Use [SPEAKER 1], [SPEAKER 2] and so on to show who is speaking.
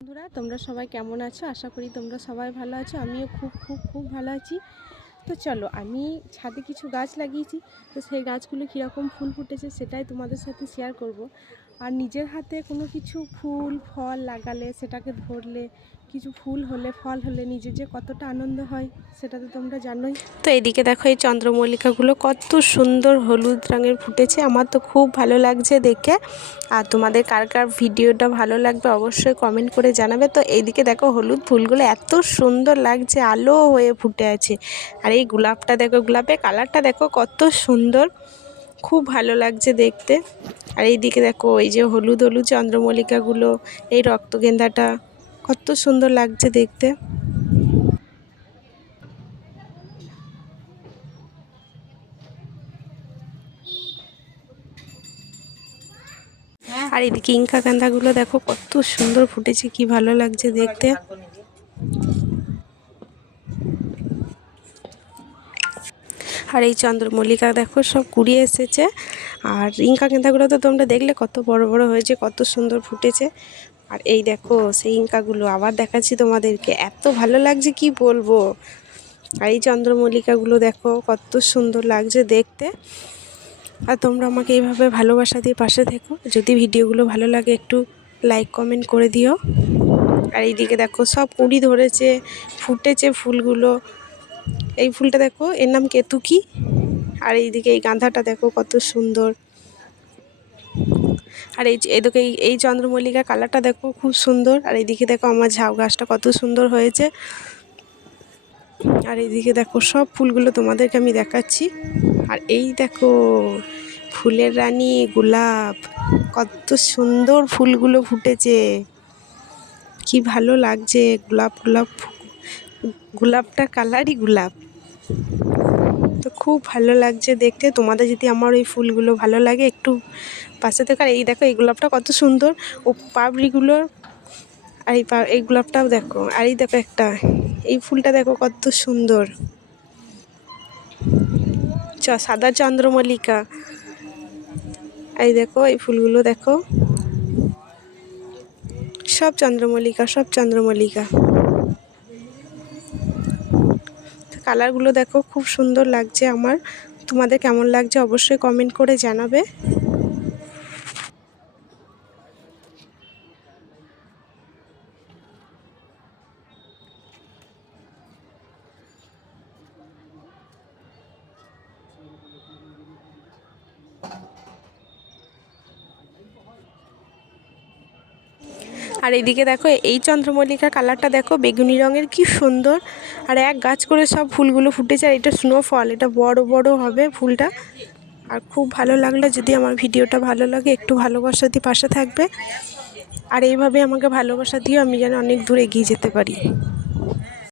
[SPEAKER 1] বন্ধুরা, তোমরা সবাই কেমন আছো? আশা করি তোমরা সবাই ভালো আছো। আমিও খুব খুব খুব ভালো আছি। তো চলো, আমি ছাদে কিছু গাছ লাগিয়েছি। তো সেই গাছগুলো কীরকম ফুল ফুটেছে সেটাই তোমাদের সাথে শেয়ার করব। আর নিজের হাতে কোনো কিছু ফুল, ফল লাগালে, সেটাকে ধরলে, কিছু ফুল হলে, ফল হলে নিজে যে কতটা আনন্দ হয়, সেটা তো তোমরা জানোই। তো এদিকে দেখো এই চন্দ্রমল্লিকাগুলো কত সুন্দর হলুদ রঙের ফুটেছে, আমার তো খুব ভালো লাগছে দেখে। আর তোমাদের কার কার ভিডিওটা ভালো লাগবে অবশ্যই কমেন্ট করে জানাবে। তো এইদিকে দেখো হলুদ ফুলগুলো এত সুন্দর লাগছে, আলো হয়ে ফুটে আছে। আর এই গোলাপটা দেখো, গোলাপের কালারটা দেখো কত সুন্দর। খুব ভালো লাগছে দেখতে। আর এইদিকে দেখো, এই যে হলুদ হলুদ চন্দ্রমল্লিকাগুলো, এই রক্তগেন্দাটা কত সুন্দর লাগছে দেখতে। আর এদিকে ইঙ্কা গাঁদাগুলো দেখো, কত সুন্দর ফুটেছে, কি ভালো লাগছে দেখতে। আর এই চন্দ্রমল্লিকা দেখো সব কুড়িয়ে এসেছে। আর ইঙ্কা গেঁদাগুলো তো তোমরা দেখলে কত বড় বড় হয়েছে, কত সুন্দর ফুটেছে। আর এই দেখো সেই ইঙ্কাগুলো আবার দেখাচ্ছি তোমাদেরকে। এত ভালো লাগছে কি বলব? আর এই চন্দ্রমল্লিকাগুলো দেখো কত সুন্দর লাগছে দেখতে। আর তোমরা আমাকে এইভাবে ভালোবাসা দিয়ে পাশে থেকো। যদি ভিডিওগুলো ভালো লাগে একটু লাইক কমেন্ট করে দিও। আর এইদিকে দেখো সব কুঁড়ি ধরেছে, ফুটেছে ফুলগুলো। এই ফুলটা দেখো, এর নাম কেতুকি। আর এইদিকে এই গাঁধাটা দেখো কত সুন্দর। আর এই এদিকে এই চন্দ্রমল্লিকা কালারটা দেখো খুব সুন্দর। আর এইদিকে দেখো আমার ঝাউ গাছটা কত সুন্দর হয়েছে। আর এইদিকে দেখো সব ফুলগুলো তোমাদেরকে আমি দেখাচ্ছি। আর এই দেখো ফুলের রানী গোলাপ, কত সুন্দর ফুলগুলো ফুটেছে। কি ভালো লাগছে, গোলাপ গোলাপ গোলাপটা কালারই গোলাপ। তো খুব ভালো লাগছে দেখতে। তোমাদের যদি আমার ওই ফুলগুলো ভালো লাগে একটু পাশে থেকে। আর এই দেখো, এই গোলাপটা কত সুন্দর। ও পাবড়িগুলোর আর এই এই গোলাপটাও দেখো। আর এই দেখো একটা, এই ফুলটা দেখো কত সুন্দর। চ, সাদা চন্দ্রমল্লিকা। এই দেখো, এই ফুলগুলো দেখো। সব চন্দ্রমল্লিকা সব চন্দ্রমল্লিকা। কালারগুলো দেখো খুব সুন্দর লাগছে আমার। তোমাদের কেমন লাগছে অবশ্যই কমেন্ট করে জানাবে। আর এইদিকে দেখো, এই চন্দ্রমল্লিকার কালারটা দেখো, বেগুনি রঙের, কি সুন্দর। আর এক গাছ করে সব ফুলগুলো ফুটেছে, আর এটা স্নোফল এটা বড় বড় হবে ফুলটা। আর খুব ভালো লাগল, যদি আমার ভিডিওটা ভালো লাগে, একটু ভালোবাসা দিয়ে পাশে থাকবে। আর এইভাবে আমাকে ভালোবাসা দিয়েও আমি যেন অনেক দূর এগিয়ে যেতে পারি।